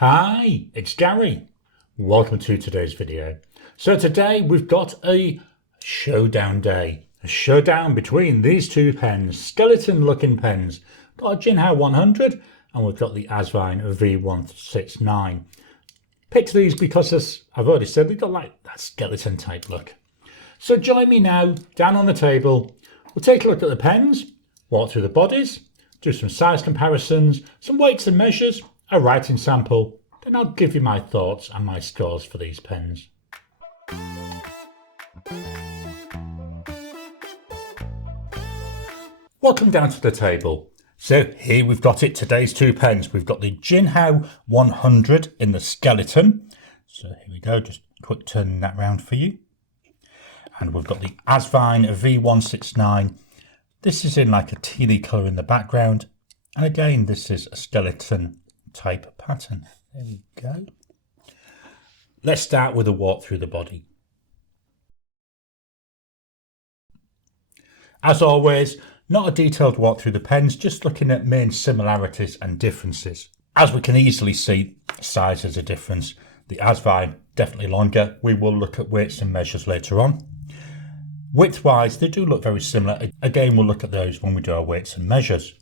Hi, it's Gary. Welcome to today's video. So today we've got a showdown day. A showdown between these two pens, skeleton looking pens. Got a Jinhao 100 and we've got the Asvine V169. Picked these because, as I've already said, they've got like that skeleton type look. So join me now down on the table. We'll take a look at the pens, walk through the bodies, do some size comparisons, some weights and measures, a writing sample, then I'll give you my thoughts and my scores for these pens. Welcome down to the table. So here we've got it, today's two pens. We've got the Jinhao 100 in the skeleton. So here we go, just quick turning that round for you. And we've got the Asvine V169. This is in like a tealy colour in the background. And again, this is a skeleton type pattern. There we go. Let's start with a walk through the body. As always, not a detailed walk through the pens, just looking at main similarities and differences. As we can easily see, size is a difference. The Asvine definitely longer. We will look at weights and measures later on. Width-wise, they do look very similar. Again, we'll look at those when we do our weights and measures.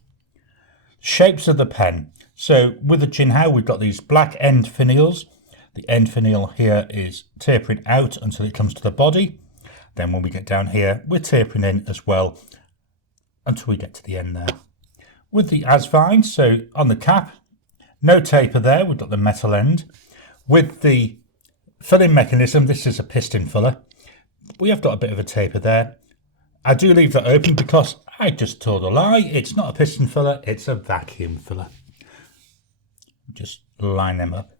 Shapes of the pen. So with the Jinhao, we've got these black end finials. The end finial here is tapering out until it comes to the body. Then when we get down here, we're tapering in as well until we get to the end there. With the Asvine, so on the cap, no taper there. We've got the metal end. With the filling mechanism, this is a piston filler. We have got a bit of a taper there. I do leave that open because I just told a lie. It's not a piston filler, it's a vacuum filler. Just line them up.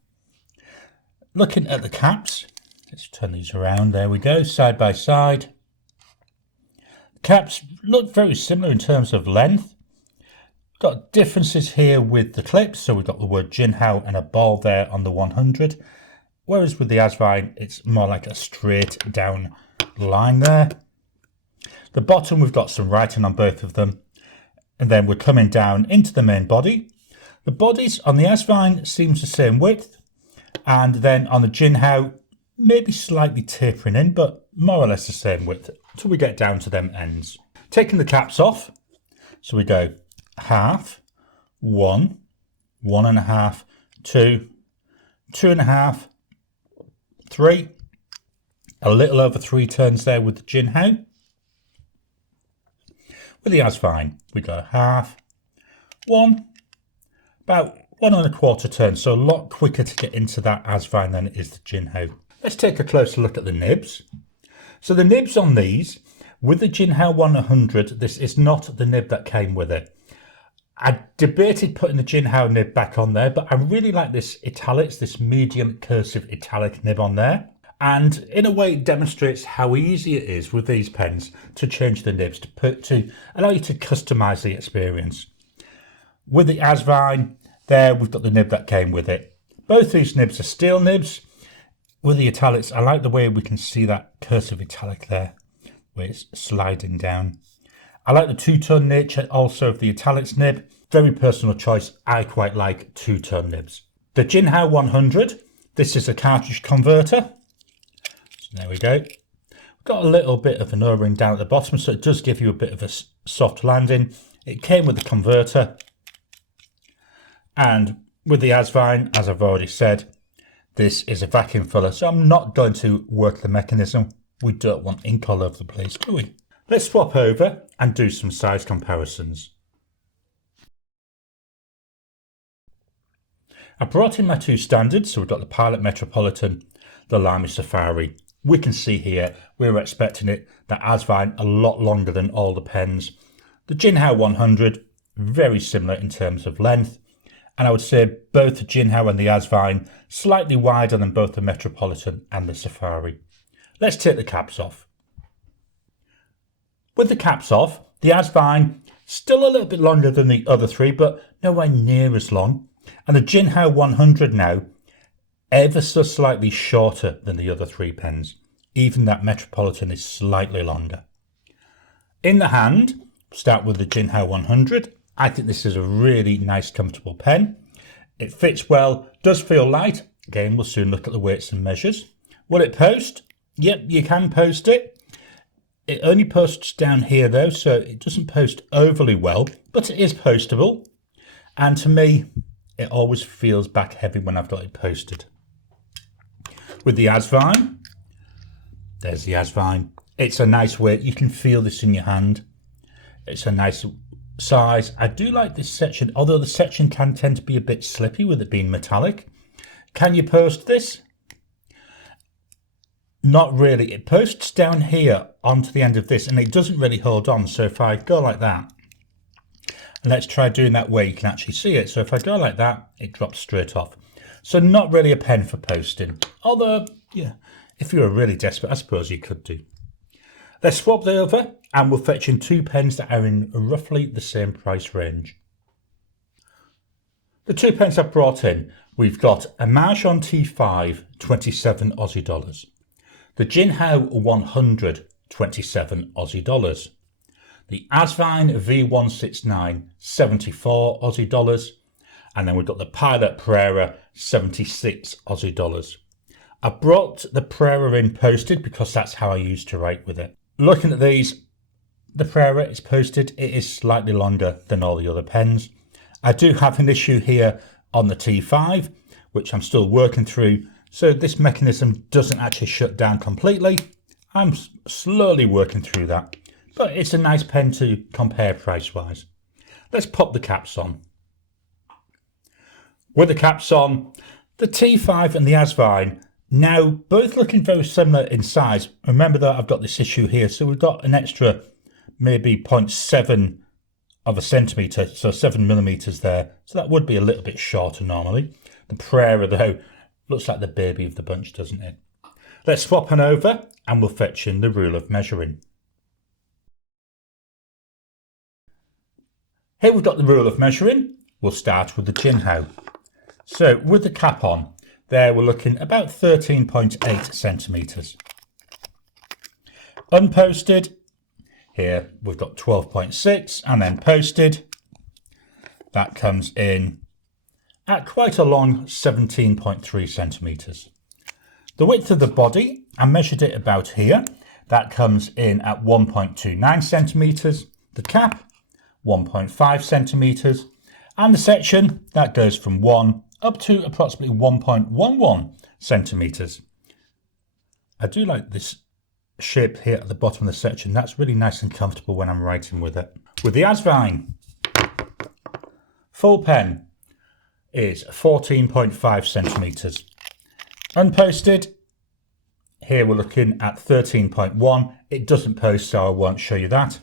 Looking at the caps, let's turn these around. There we go, side by side. Caps look very similar in terms of length. Got differences here with the clips. So we've got the word Jinhao and a ball there on the 100. Whereas with the Asvine, it's more like a straight down line there. The bottom, we've got some writing on both of them. And then we're coming down into the main body. The bodies on the Asvine seems the same width. And then on the Jinhao, maybe slightly tapering in, but more or less the same width until we get down to them ends. Taking the caps off. So we go half, 1, 1.5, 2, 2.5, 3. A little over 3 turns there with the Jinhao. With the Asvine, we go half, 1, about 1.25 turns, so a lot quicker to get into that Asvine than it is the Jinhao. Let's take a closer look at the nibs. So the nibs on these, with the Jinhao 100, this is not the nib that came with it. I debated putting the Jinhao nib back on there, but I really like this italics, this medium cursive italic nib on there. And in a way, it demonstrates how easy it is with these pens to change the nibs, to allow you to customize the experience. With the Asvine, there we've got the nib that came with it. Both these nibs are steel nibs. With the italics, I like the way we can see that cursive italic there, where it's sliding down. I like the two-tone nature also of the italics nib. Very personal choice. I quite like two-tone nibs. The Jinhao 100, this is a cartridge converter. So there we go. We've got a little bit of an O-ring down at the bottom, so it does give you a bit of a soft landing. It came with the converter. And with the Asvine, as I've already said, this is a vacuum filler, so I'm not going to work the mechanism. We don't want ink all over the place, do we? Let's swap over and do some size comparisons. I brought in my two standards, so we've got the Pilot Metropolitan, the Lamy Safari. We can see here, we were expecting it, that Asvine a lot longer than all the pens. The Jinhao 100, very similar in terms of length. And I would say both the Jinhao and the Asvine slightly wider than both the Metropolitan and the Safari. Let's take the caps off. With the caps off, the Asvine still a little bit longer than the other three, but nowhere near as long. And the Jinhao 100 now, ever so slightly shorter than the other three pens. Even that Metropolitan is slightly longer. In the hand, start with the Jinhao 100. I think this is a really nice, comfortable pen. It fits well, does feel light. Again, we'll soon look at the weights and measures. Will it post? Yep, you can post it. It only posts down here though, so it doesn't post overly well, but it is postable. And to me, it always feels back heavy when I've got it posted. With the Asvine, there's the Asvine. It's a nice weight. You can feel this in your hand. It's a nice size. I do like this section, although the section can tend to be a bit slippy with it being metallic. Can you post this? Not really. It posts down here onto the end of this and it doesn't really hold on. So if I go like that, and let's try doing that where you can actually see it. So if I go like that, it drops straight off. So not really a pen for posting. Although, yeah, if you were really desperate, I suppose you could do. Let's swap they over and we'll fetch in 2 pens that are in roughly the same price range. The 2 pens I've brought in, we've got a Mastodon T5, 27 Aussie dollars. The Jinhao 100, 27 Aussie dollars. The Asvine V169, 74 Aussie dollars. And then we've got the Pilot Pereira, 76 Aussie dollars. I brought the Pereira in posted because that's how I used to write with it. Looking at these, the Pereira is posted. It is slightly longer than all the other pens. I do have an issue here on the T5, which I'm still working through. So this mechanism doesn't actually shut down completely. I'm slowly working through that, but it's a nice pen to compare price-wise. Let's pop the caps on. With the caps on, the T5 and the Asvine, now both looking very similar in size. Remember that I've got this issue here, so we've got an extra maybe 0.7 of a centimetre, so 7 millimetres there. So that would be a little bit shorter normally. The Pereira though, looks like the baby of the bunch, doesn't it? Let's swap on over and we'll fetch in the rule of measuring. Here we've got the rule of measuring. We'll start with the Jinhao. So with the cap on, there we're looking about 13.8 centimetres. Unposted, here we've got 12.6, and then posted, that comes in at quite a long 17.3 centimetres. The width of the body, I measured it about here. That comes in at 1.29 centimetres. The cap, 1.5 centimetres. And the section, that goes from 1 up to approximately 1.11 centimetres. I do like this shape here at the bottom of the section. That's really nice and comfortable when I'm writing with it. With the Asvine, full pen is 14.5 centimetres. Unposted, here we're looking at 13.1. It doesn't post, so I won't show you that.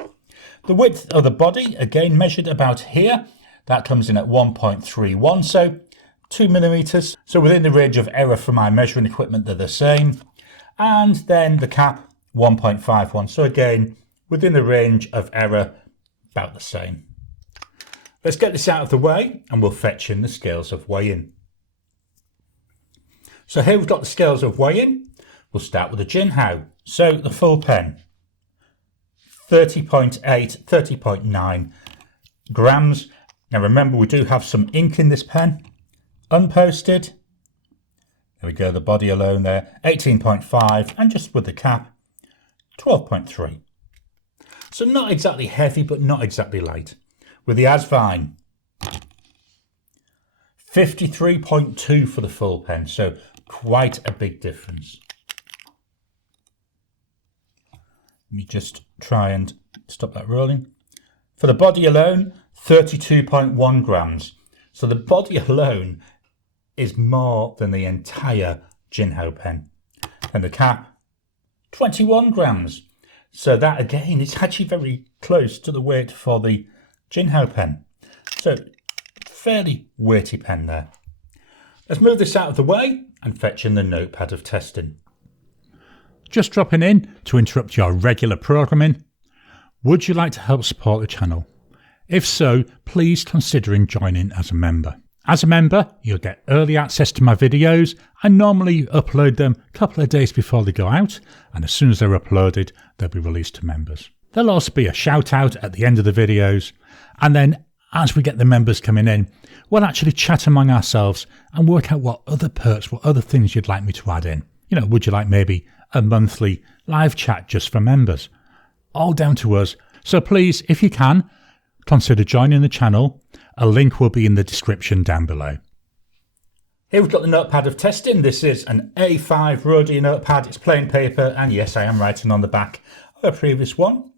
The width of the body, again measured about here, that comes in at 1.31, so 2 millimetres. So within the range of error for my measuring equipment, they're the same. And then the cap, 1.51. So again, within the range of error, about the same. Let's get this out of the way and we'll fetch in the scales of weighing. So here we've got the scales of weighing. We'll start with the Jinhao. So the full pen, 30.8, 30.9 grams. Now remember, we do have some ink in this pen. Unposted, there we go, the body alone there, 18.5, and just with the cap, 12.3. So not exactly heavy, but not exactly light. With the Asvine, 53.2 for the full pen, so quite a big difference. Let me just try and stop that rolling. For the body alone, 32.1 grams. So the body alone is more than the entire Jinhao pen. And the cap, 21 grams. So that again is actually very close to the weight for the Jinhao pen. So fairly weighty pen there. Let's move this out of the way and fetch in the notepad of testing. Just dropping in to interrupt your regular programming. Would you like to help support the channel? If so, please consider joining as a member. As a member, you'll get early access to my videos. I normally upload them a couple of days before they go out, and as soon as they're uploaded, they'll be released to members. There'll also be a shout out at the end of the videos, and then as we get the members coming in, we'll actually chat among ourselves and work out what other perks, what other things you'd like me to add in. You know, would you like maybe a monthly live chat just for members? All down to us. So please, if you can, consider joining the channel. A link will be in the description down below. Here we've got the notepad of testing. This is an A5 Rhodia notepad. It's plain paper, and yes, I am writing on the back of a previous one.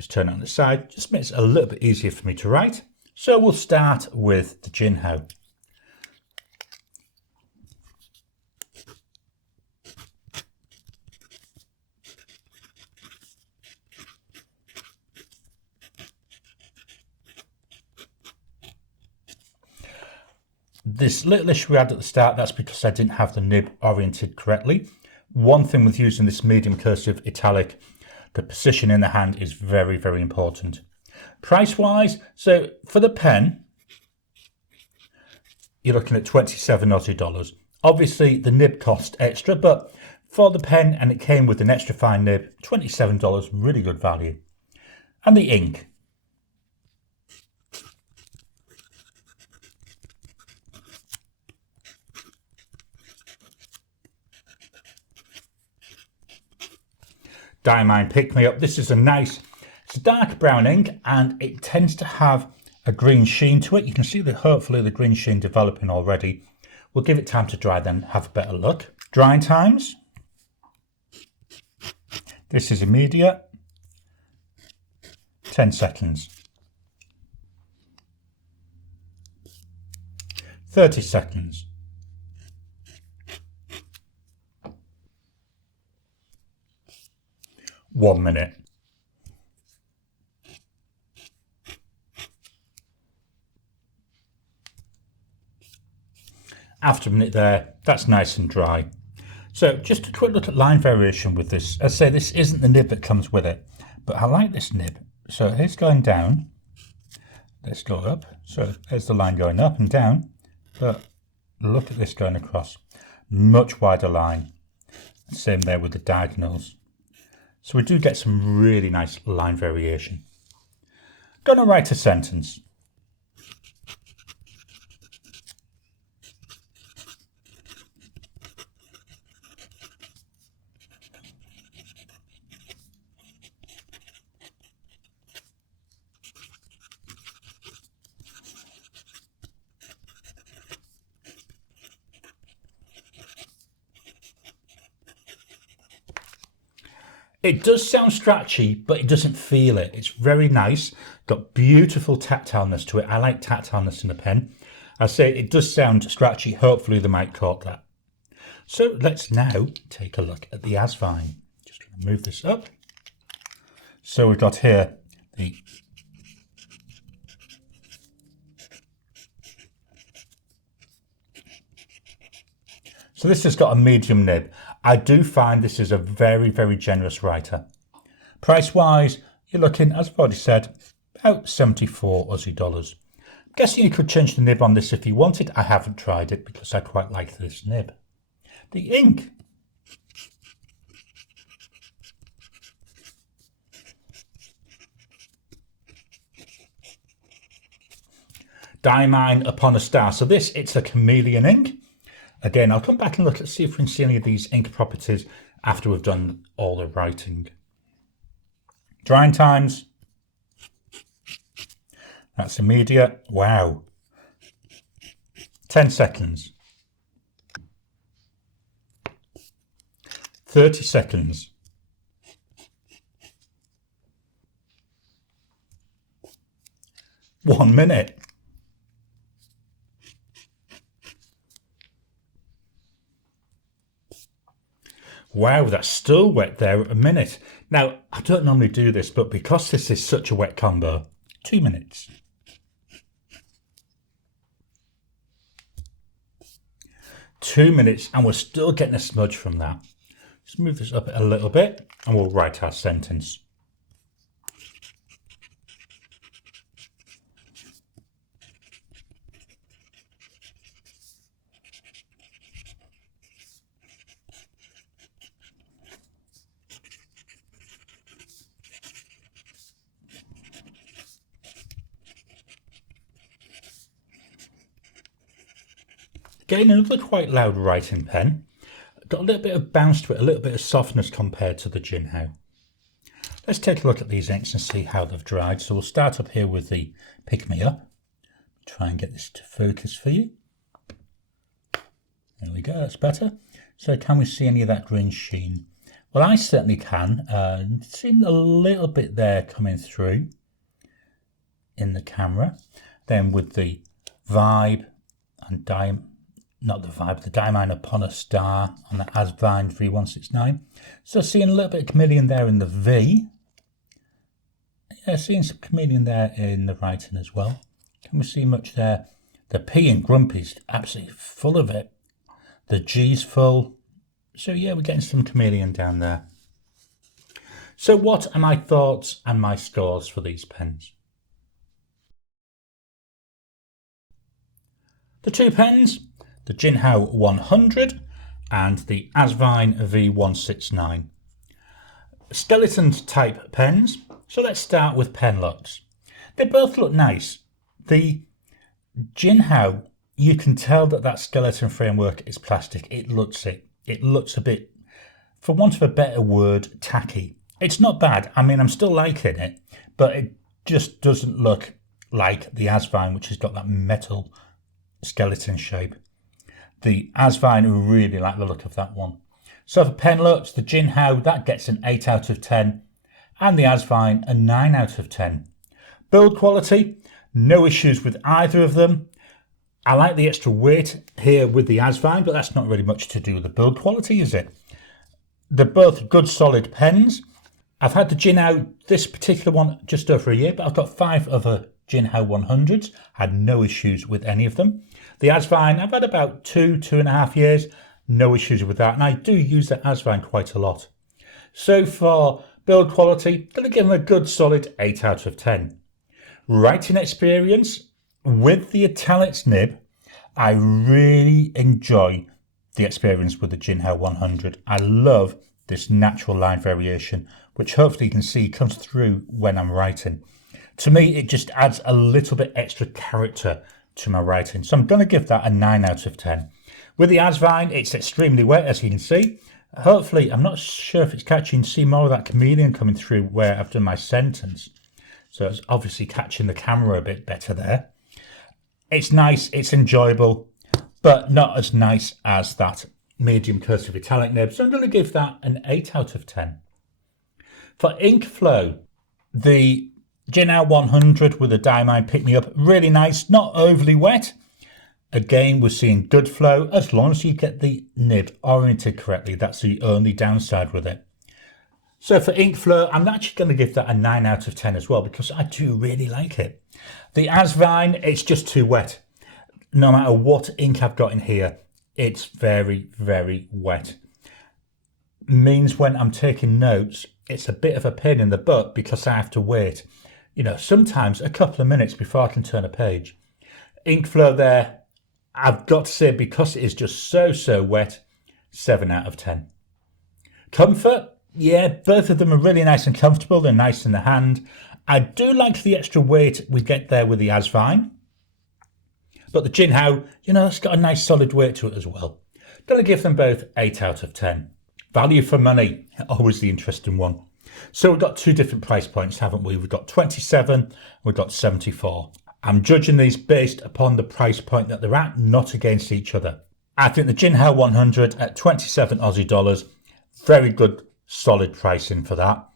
Just turn it on the side, just makes it a little bit easier for me to write. So we'll start with the Jinhao. This little issue we had at the start, that's because I didn't have the nib oriented correctly. One thing with using this medium cursive italic, the position in the hand is very, very important. Price wise, so for the pen, you're looking at 27 Aussie dollars. Obviously the nib cost extra, but for the pen, and it came with an extra fine nib, $27, really good value. And the ink. Diamine Pick Me Up. This is it's a dark brown ink, and it tends to have a green sheen to it. You can see that hopefully the green sheen developing already. We'll give it time to dry, then have a better look. Drying times. This is immediate. 10 seconds. 30 seconds. 1 minute. After a minute there, that's nice and dry. So just a quick look at line variation with this. As I say, this isn't the nib that comes with it, but I like this nib. So here's going down. Let's go up. So there's the line going up and down, but look at this going across. Much wider line. Same there with the diagonals. So we do get some really nice line variation. Gonna write a sentence. It does sound scratchy, but it doesn't feel it. It's very nice. Got beautiful tactileness to it. I like tactileness in a pen. I say it does sound scratchy. Hopefully the mic caught that. So let's now take a look at the Asvine. Just going to move this up. So we've got here the this has got a medium nib. I do find this is a very, very generous writer. Price wise, you're looking, as I've already said, about 74 Aussie dollars. I'm guessing you could change the nib on this if you wanted. I haven't tried it because I quite like this nib. The ink. Diamine Upon a Star. So this, it's a chameleon ink. Again, I'll come back and look and see if we can see any of these ink properties after we've done all the writing. Drying times. That's immediate. Wow. 10 seconds. 30 seconds. 1 minute. Wow, that's still wet there at a minute. Now, I don't normally do this, but because this is such a wet combo, 2 minutes. 2 minutes, and we're still getting a smudge from that. Let's move this up a little bit, and we'll write our sentence. Again, another quite loud writing pen. Got a little bit of bounce to it, a little bit of softness compared to the Jinhao. Let's take a look at these inks and see how they've dried. So we'll start up here with the Pick Me Up. Try and get this to focus for you. There we go, that's better. So can we see any of that green sheen? Well, I certainly can. Seen a little bit there coming through in the camera. Then with the Vibe and the Diamine Upon a Star on the Asvine V169. So seeing a little bit of chameleon there in the V. Yeah, seeing some chameleon there in the writing as well. Can we see much there? The P in Grumpy's absolutely full of it. The G's full. So yeah, we're getting some chameleon down there. So what are my thoughts and my scores for these pens? The two pens, the Jinhao 100 and the Asvine V169. Skeleton type pens, so let's start with pen looks. They both look nice. The Jinhao, you can tell that skeleton framework is plastic. It looks a bit, for want of a better word, tacky. It's not bad. I mean, I'm still liking it, but it just doesn't look like the Asvine, which has got that metal skeleton shape. The Asvine, really like the look of that one. So for pen looks, the Jinhao, that gets an 8 out of 10, and the Asvine a 9 out of 10. Build quality, no issues with either of them. I like the extra weight here with the Asvine, but that's not really much to do with the build quality, is it? They're both good solid pens. I've had the Jinhao, this particular one, just over a year, but I've got 5 other Jinhao 100s, had no issues with any of them. The Asvine, I've had about 2.5 years, no issues with that, and I do use the Asvine quite a lot. So for build quality, going to give them a good solid 8 out of 10. Writing experience, with the italics nib, I really enjoy the experience with the Jinhao 100. I love this natural line variation, which hopefully you can see comes through when I'm writing. To me, it just adds a little bit extra character to my writing. So I'm going to give that a 9 out of 10. With the Asvine, it's extremely wet, as you can see. Hopefully, I'm not sure if it's catching, see more of that chameleon coming through where I've done my sentence. So it's obviously catching the camera a bit better there. It's nice, it's enjoyable, but not as nice as that medium cursive italic nib. So I'm going to give that an 8 out of 10. For ink flow, the Jinhao 100 with a Diamine Pick Me Up, really nice, not overly wet. Again, we're seeing good flow as long as you get the nib oriented correctly. That's the only downside with it. So for ink flow, I'm actually going to give that a 9 out of 10 as well, because I do really like it. The Asvine, it's just too wet. No matter what ink I've got in here, it's very, very wet. Means when I'm taking notes, it's a bit of a pain in the butt because I have to wait, sometimes a couple of minutes before I can turn a page. Ink flow there, I've got to say, because it is just so wet, 7 out of 10. Comfort, yeah, both of them are really nice and comfortable. They're nice in the hand. I do like the extra weight we get there with the Asvine. But the Jinhao, it's got a nice solid weight to it as well. Going to give them both 8 out of 10. Value for money, always the interesting one. So we've got 2 different price points, haven't we? We've got 27, we've got 74. I'm judging these based upon the price point that they're at, not against each other. I think the Jinhao 100 at 27 Aussie dollars, very good, solid pricing for that.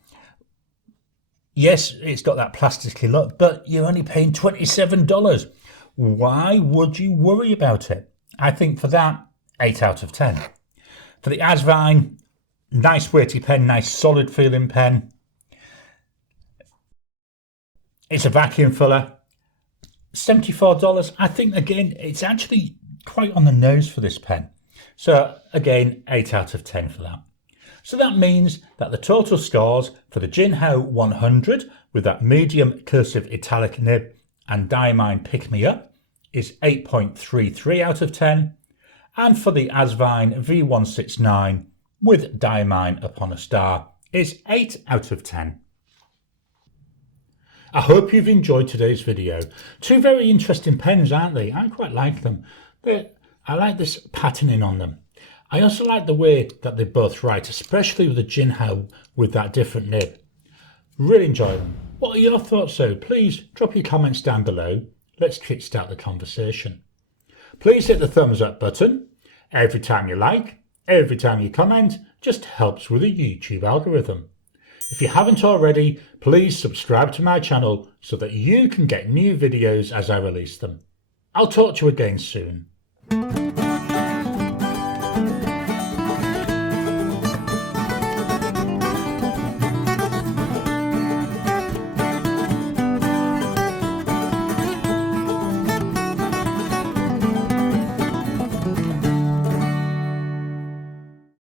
Yes, it's got that plasticky look, but you're only paying $27. Why would you worry about it? I think for that, 8 out of 10. For the Asvine, nice weighty pen, nice solid feeling pen. It's a vacuum filler. $74, I think, again, it's actually quite on the nose for this pen. So, again, 8 out of 10 for that. So that means that the total scores for the Jinhao 100 with that medium cursive italic nib and Diamine Pick Me Up is 8.33 out of 10. And for the Asvine V169 with Diamine Upon a Star is 8 out of 10. I hope you've enjoyed today's video. 2 very interesting pens, aren't they? I quite like them. They're I like this patterning on them. I also like the way that they both write, especially with the Jinhao with that different nib. Really enjoy them. What are your thoughts though? Please drop your comments down below. Let's kickstart the conversation. Please hit the thumbs up button. Every time you like, every time you comment, just helps with the YouTube algorithm. If you haven't already, please subscribe to my channel so that you can get new videos as I release them. I'll talk to you again soon.